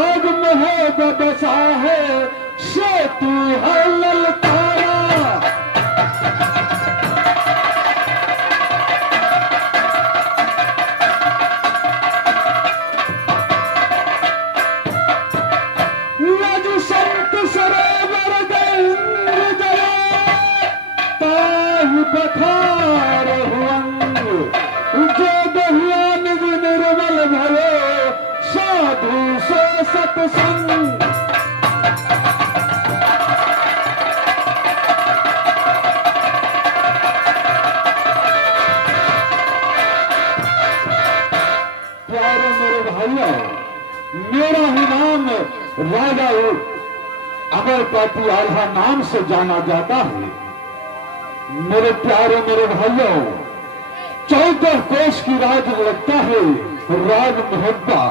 राग मोह बसा है से तू है ललकारा। लज संत सरोवर गंग जला ताहि पठार हुअंग। जो बहुआ निज निर्मल भयो साधु से सत्संग। प्यारे मेरे भाइयों, मेरा ही नाम राजा अमर पाती आल्हा नाम से जाना जाता है। मेरे प्यारे मेरे भाइयों, 14 कोष की राज लगता है राग मोहब्बा।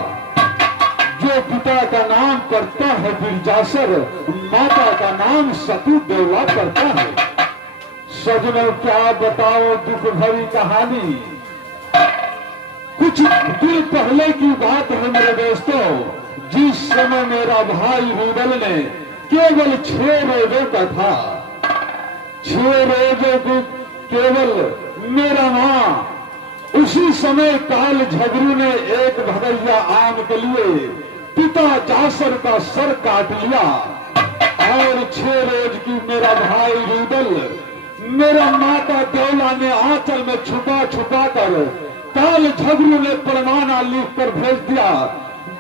जो पिता का नाम करता है बिरजासर, माता का नाम सती देवला करता है। सजनों क्या बताओ दुख भरी कहानी। कुछ दिन पहले की बात है मेरे दोस्तों, जिस समय मेरा भाई रूदल ने केवल 6 रोजों का था। 6 रोजों को केवल मेरा मां, उसी समय काल झगरू ने एक भगैया आम के लिए पिता जासर का सर काट लिया। और 6 रोज की मेरा भाई रूदल मेरा माता देवला ने आंचल में छुपा छुपा कर काल झगरू ने परमाना लिख कर भेज दिया।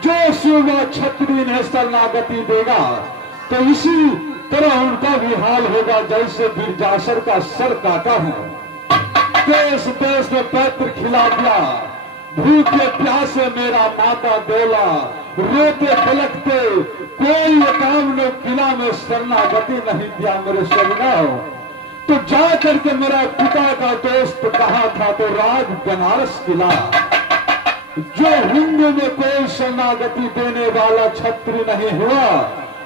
जो शिवा छत्री ने शरणागति देगा तो इसी तरह उनका भी हाल होगा जैसे बिरजासर का सर काटा है। देश देश में पैत्र खिला दिया। भूखे प्यासे मेरा माता देवला रोते पलटते कोई काम ने किला में शरणागति नहीं दिया। मेरे शरणाओ तो जा करके मेरा पिता का दोस्त कहा था तो राज बनारस किला। जो हिंदू में कोई शरणागति देने वाला छत्री नहीं हुआ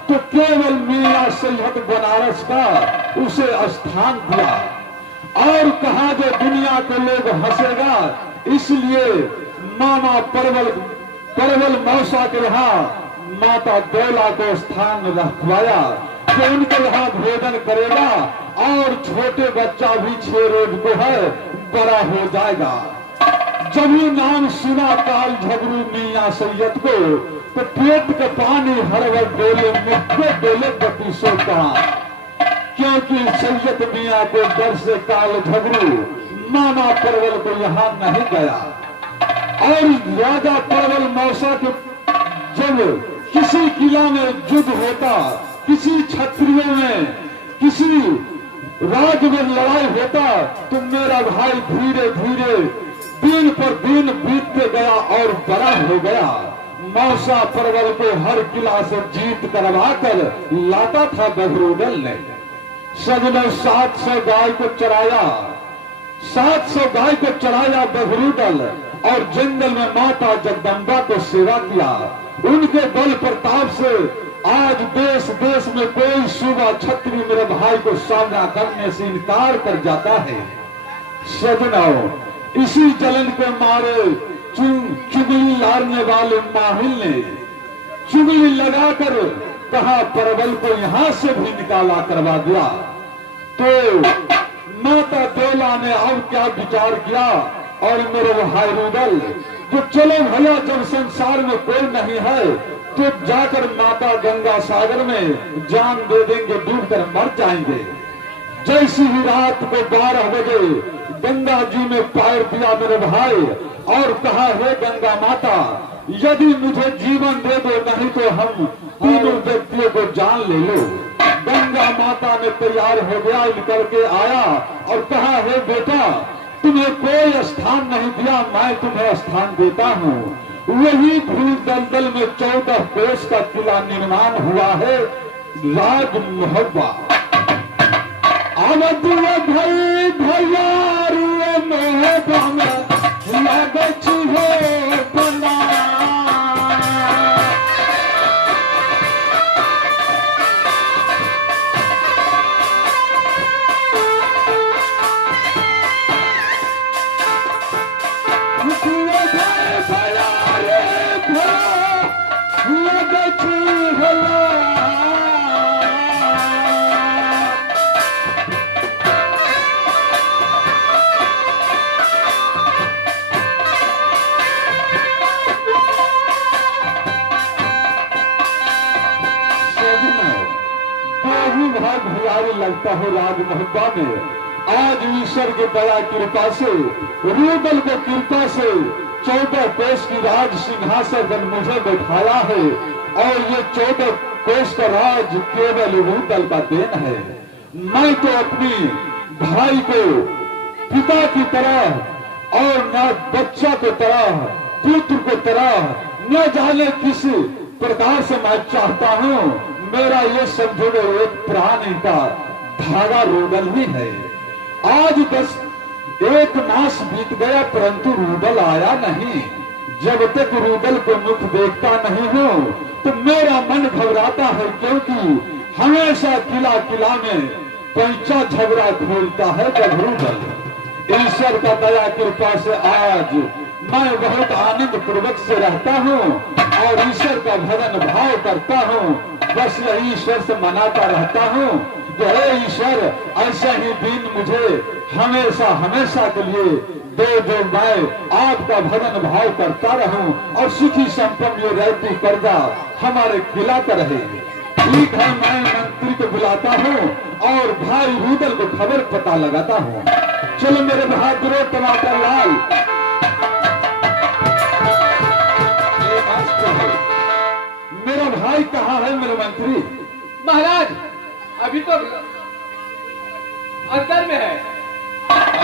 तो केवल मियां सैयद बनारस का उसे स्थान दिया। और कहा जो दुनिया के लोग हंसेगा इसलिए मामा परवल मौसा के यहाँ माता देवला को स्थान रखवाया कि उनके यहाँ भोजन करेगा और छोटे बच्चा भी 6 रोज को है बड़ा हो जाएगा। जब ये नाम सुना काल झगरू मियां सैयद को तो पेट के पानी हर वक्त डोले मुख्य डोले बतीसों का। क्योंकि सैयद मियां को डर से काल झगरू मामा परवल को यहाँ नहीं गया। और राजा परवल मौसा के जब किसी किला में युद्ध होता, किसी क्षत्रियों में किसी राज में लड़ाई होता तो मेरा भाई धीरे धीरे दिन पर दिन बीतते गया और बड़ा हो गया। मौसा परवल को हर किला से जीत करवा कर लाता था बहरोडल ने। सजनों 700 गाय को चराया, 700 गाय को चराया बहरोडल और जंगल में माता जगदम्बा को सेवा किया। उनके बल प्रताप से आज देश देश में कोई सूबा छत्री मेरे भाई को सामना करने से इनकार कर जाता है। सजनों इसी जलन के मारे चुगली लारने वाले माहिल ने चुगली लगाकर कहा परवल को यहां से भी निकाला करवा दिया। तो माता देवला ने अब क्या विचार किया और मेरे भाई रूदल तो चलो भैया जब संसार में कोई नहीं है तो जाकर माता गंगा सागर में जान दे देंगे, डूब कर मर जाएंगे। जैसी ही रात को 12 बजे गंगा जी में पैर दिया मेरे भाई और कहा हे गंगा माता यदि मुझे जीवन दे दो नहीं तो हम तीनों व्यक्तियों को जान ले लो। गंगा माता ने तैयार हो गया, इन करके आया और कहा हे बेटा तुम्हें कोई स्थान नहीं दिया, मैं तुम्हें स्थान देता हूँ। वही धूल दलदल में 14 कोष का किला निर्माण हुआ है राग मोहब्बा। अवध भई भैयारी मोहब्बा में लागे हो बना। भैयारी हूँ राज मोहब्बा में। आज ईश्वर की दया कृपा से, रूबल को कृपा से 14 कोष की राज सिंहासन मुझे बैठाया है, और ये 14 कोष का राज केवल रूबल का देन है। मैं तो अपनी भाई को पिता की तरह और न बच्चा की तरह, पुत्र की तरह न जाने किस प्रकार से मैं चाहता हूँ। मेरा ये समझो एक प्राण का धागा रूबल ही है। आज बस 1 मास बीत गया परंतु रूबल आया नहीं। जब तक रूबल को मुख देखता नहीं हो तो मेरा मन घबराता है, क्योंकि हमेशा किला किला में पैंचा झगड़ा खोलता है जब रूबल। ईश्वर का दया कृपा से आज मैं बहुत आनंद पूर्वक से रहता हूँ और ईश्वर का भजन भाव करता हूँ। बस यही ईश्वर से मनाता रहता हूँ कि हे ईश्वर, ऐसा ही दिन मुझे हमेशा हमेशा के लिए दो, जो मैं आपका भजन भाव करता रहूं और सुखी संपन्न रहती कर्जा हमारे खिलाता रहे। ठीक है, मैं मंत्री को बुलाता हूँ और भाई रूदल को खबर पता लगाता हूँ। चलो मेरे बहादुर टमाटर लाल, मेरा भाई कहाँ है मेरे मंत्री? महाराज अभी तो अंदर में है।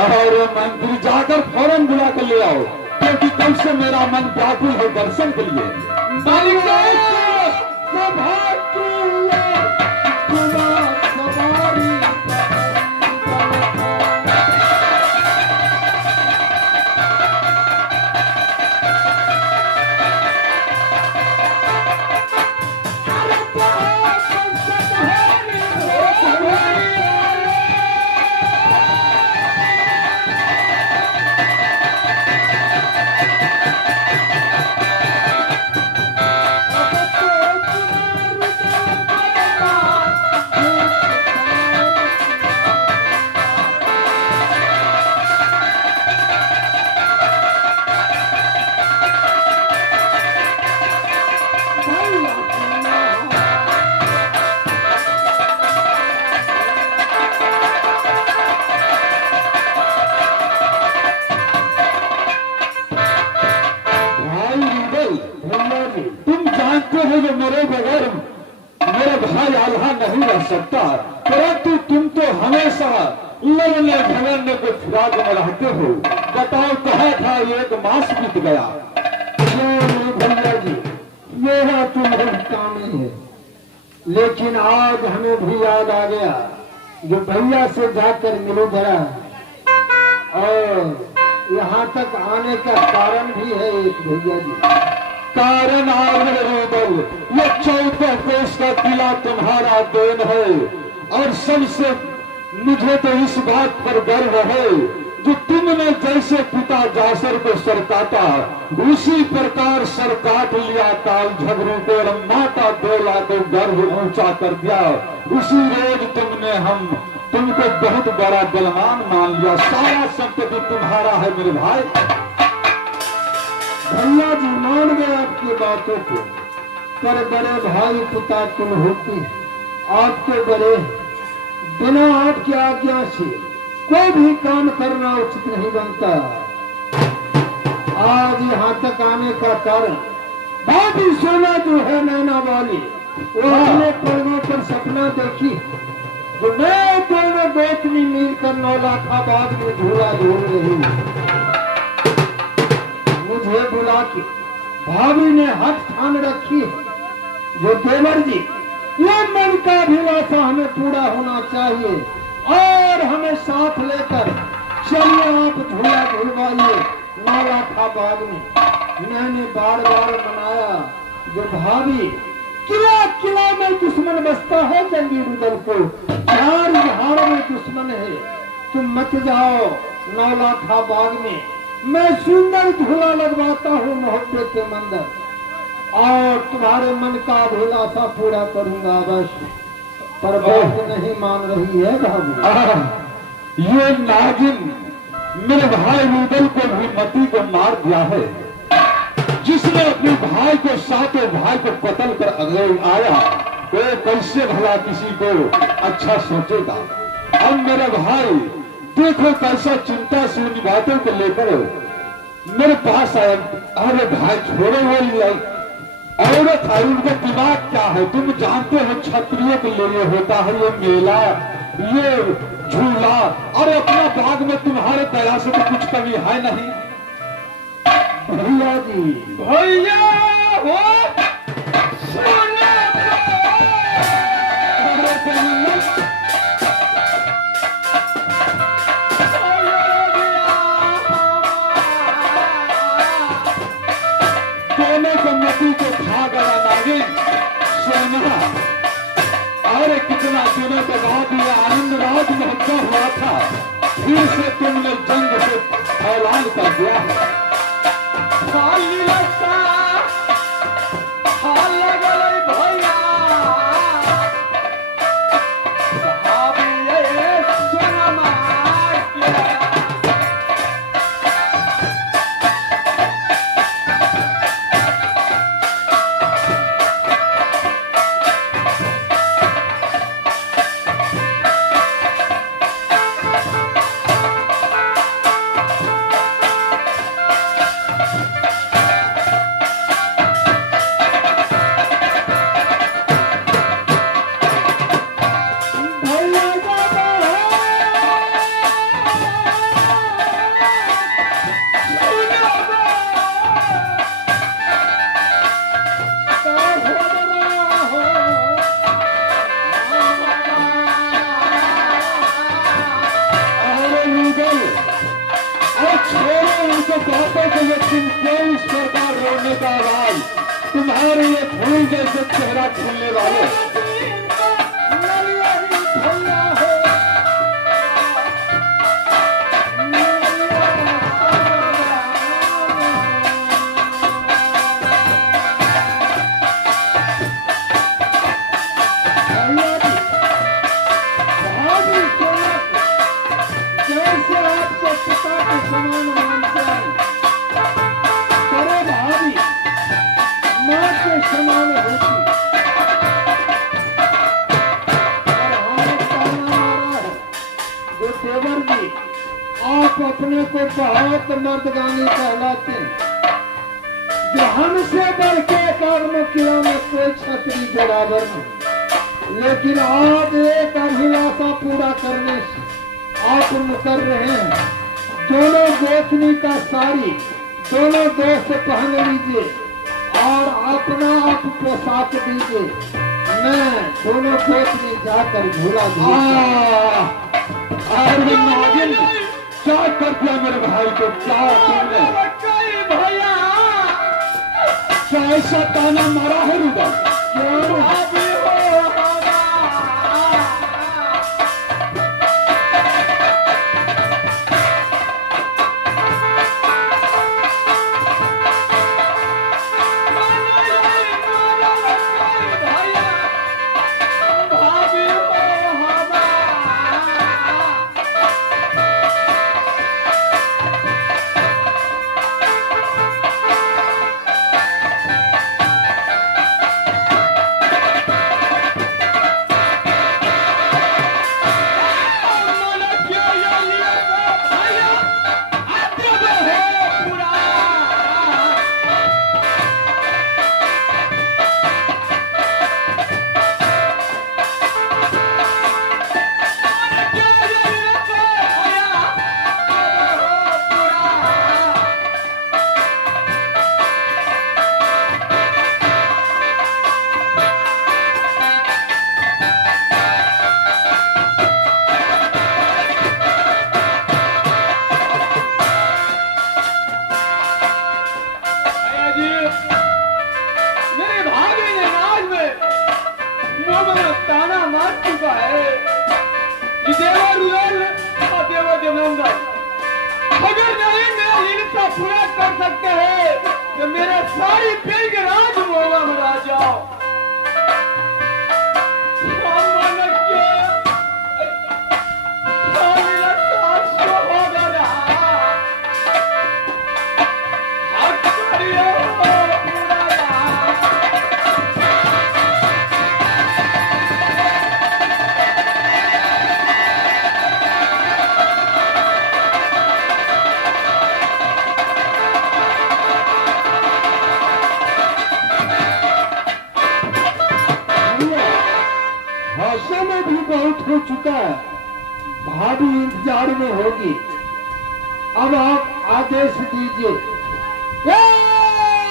और मंत्री जाकर फौरन बुला कर ले आओ, क्योंकि कल से मेरा मन व्याकुल है दर्शन के लिए। मालिक साहब मेरे बगैर मेरा भाई आल्हा नहीं रह सकता, परंतु तुम तो हमेशा लड़ने झगड़ने के फिराक में रहते हो। बताओ कहा था 1 मास बीत गया। भैया जी, मेरा तुम्हें काम नहीं है, लेकिन आज हमें भी याद आ गया जो भैया से जाकर मिलो जरा, और यहाँ तक आने का कारण भी है एक भैया जी। कारण रूबल, ये 14 कोष का किला तुम्हारा देन है, और सबसे मुझे तो इस बात पर गर्व है जो तुमने जैसे पिता जासर को सर काटा उसी प्रकार सर काट लिया काल झगड़ू को, और माता बेला को गर्व ऊंचा कर दिया। उसी रोज तुमको बहुत बड़ा बलवान मान लिया। सारा संपत्ति तुम्हारा है मेरे भाई। भैया जी मान गए आपकी बातों को, पर बड़े भाई पिता तुम होते आपके बड़े, बिना आपकी आज्ञा से कोई भी काम करना उचित नहीं बनता। आज यहाँ तक आने का कारण भाभी सोना जो है नैना वाली, वो अपने पलकों पर सपना देखी जो मैं दोनों बेचनी मिलकर 9 लाखाबाद में झूला झूल रही। मुझे बुला के भाभी ने हक ठान रखी जो देवर जी ये मन का अभिलाषा हमें पूरा होना चाहिए, और हमें साथ लेकर चलिए आप झूला झुलवाइए 9 लाखाबाद में। मैंने बार बार मनाया जो भाभी किला किला में दुश्मन बसता है, जंगी रुदल को 4 जहाड़ में दुश्मन है, तुम मत जाओ 9 लाखाबाद में। मैं सुंदर झूला लगवाता हूँ मोहब्बत के मंदिर, और तुम्हारे मन का अभिलाषा पूरा करूंगा अवश्य। पर बात नहीं मान रही है भाभी। ये नागिन मेरे भाई रूदल को भी मती को मार दिया है, जिसने अपने भाई को 7 भाई को कत्ल कर अगले आया, वो कैसे भला किसी को अच्छा सोचेगा। अब मेरे भाई देखो कैसा चिंता से उन बातों को लेकर मेरे पास आया। अरे भाई छोड़ो वो औरत है, उनका दिमाग क्या है तुम जानते हो। क्षत्रियों के लिए होता है ये मेला, ये झूला, और अपना बाग में तुम्हारे दया से तो कुछ कमी है नहीं। भैया जी, भैया हो सुनो अरे जमीन दोनों सम्मति को खा गया नागिन सोना। अरे कितना दिनों के बाद ये आनंद राज महोत्सव हुआ था, फिर से तुमने जंग से ऐलान कर दिया है। खाली लगता हाल लगल भैया भाभी ये सोनमा के अरे युगल, और छोड़ो उनके बातों को, ये तुम क्यों इस प्रकार रोने का आवाज, तुम्हारे ये फूल जैसे चेहरा खिलने वाले। जैसे आपको पिता के समान मानते हैं, करे भाभी माँ के समान होती। और हमें ताना मारा है जो देवर जी, आप अपने को बहुत मर्दगानी कहलाते हैं। जो हमसे बढ़ के कर्म किया में कोई छतरी बराबर नहीं, लेकिन आज एक अभिलाषा पूरा करने से आप मुकर रहे हैं। दोनों गोतनी का साड़ी दोनों दोस्त पहन लीजिए और अपना आप पोशाक दीजिए। मैं दोनों गोतनी जाकर झूला अरे नागिन, क्या कर दिया मेरे भाई को, क्या तुमने, भैया क्या ऐसा ताना मारा है रुदल? भाभी हो अगर नहीं मेरा लीलता पूरा कर सकते हैं तो मेरा सारी पीढ़ी के राज होगा में आ जाओ। हो चुका है, भाभी इंतजार में होगी। अब आप आदेश दीजिए।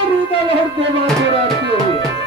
रुदल और देवा को रहते हुए